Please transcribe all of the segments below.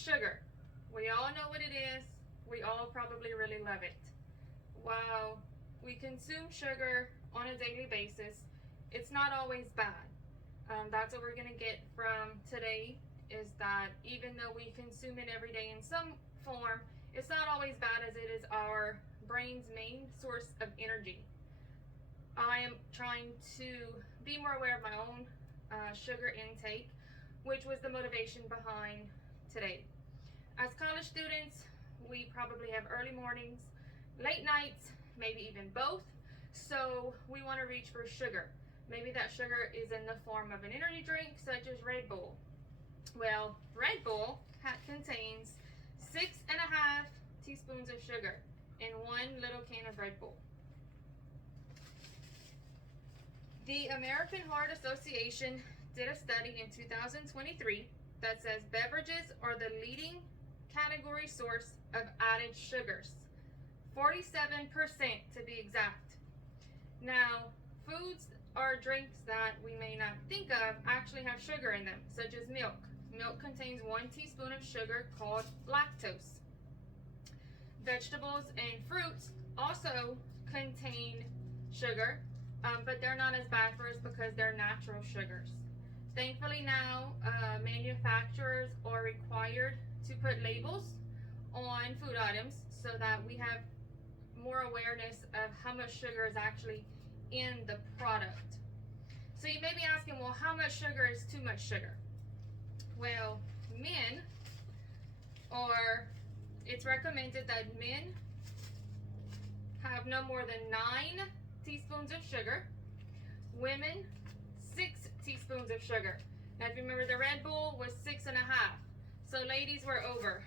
Sugar. We all know what it is. We all probably really love it. While we consume sugar on a daily basis, it's not always bad. That's what we're going to get from today, is that even though we consume it every day in some form, it's not always bad, as it is our brain's main source of energy. I am trying to be more aware of my own sugar intake, which was the motivation behind today. As college students, we probably have early mornings, late nights, maybe even both. So we want to reach for sugar. Maybe that sugar is in the form of an energy drink such as Red Bull. Well, Red Bull contains 6.5 teaspoons of sugar in one little can of Red Bull. The American Heart Association did a study in 2023 that says beverages are the leading category source of added sugars, 47% to be exact. Now, foods or drinks that we may not think of actually have sugar in them, such as milk. Milk contains 1 teaspoon of sugar called lactose. Vegetables and fruits also contain sugar, but they're not as bad for us because they're natural sugars. Thankfully now, manufacturers are required to put labels on food items so that we have more awareness of how much sugar is actually in the product. So you may be asking, well, how much sugar is too much sugar? Well, it's recommended that men have no more than 9 teaspoons of sugar. Women, 6 teaspoons of sugar. Now, if you remember, the Red Bull was 6.5. So ladies, we're over.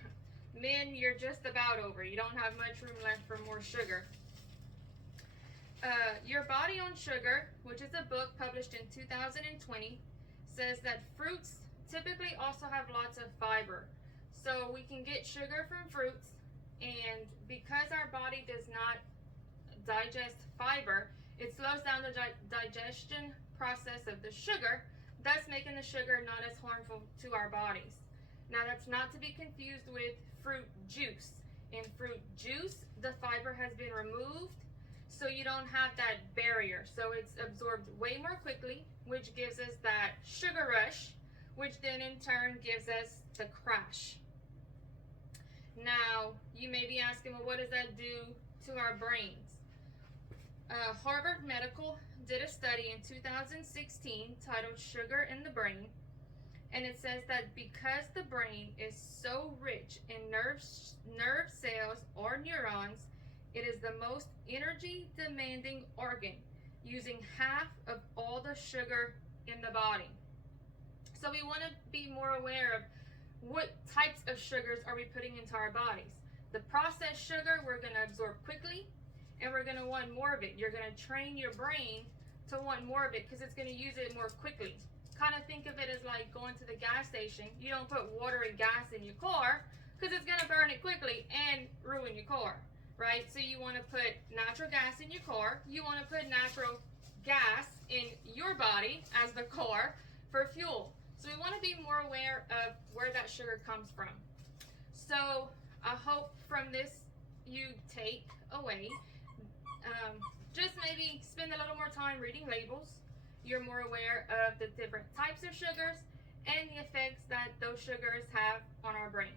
Men, you're just about over. You don't have much room left for more sugar. Your Body on Sugar, which is a book published in 2020, says that fruits typically also have lots of fiber. So we can get sugar from fruits, and because our body does not digest fiber, it slows down the digestion process of the sugar, thus making the sugar not as harmful to our bodies. Now, that's not to be confused with fruit juice. In fruit juice, the fiber has been removed, so you don't have that barrier. So it's absorbed way more quickly, which gives us that sugar rush, which then in turn gives us the crash. Now, you may be asking, well, what does that do to our brains? Harvard Medical did a study in 2016 titled Sugar in the Brain, and it says that because the brain is so rich in nerve cells or neurons, it is the most energy demanding organ, using half of all the sugar in the body. So we want to be more aware of what types of sugars are we putting into our bodies. The processed sugar we're going to absorb quickly, and we're going to want more of it. You're going to train your brain to want more of it because it's going to use it more quickly. Kind of think of it as like going to the gas station. You don't put water and gas in your car because it's going to burn it quickly and ruin your car, right? So you want to put natural gas in your car. You want to put natural gas in your body as the car for fuel. So we want to be more aware of where that sugar comes from. So I hope from this you take away, just maybe spend a little more time reading labels. You're more aware of the different types of sugars and the effects that those sugars have on our brain.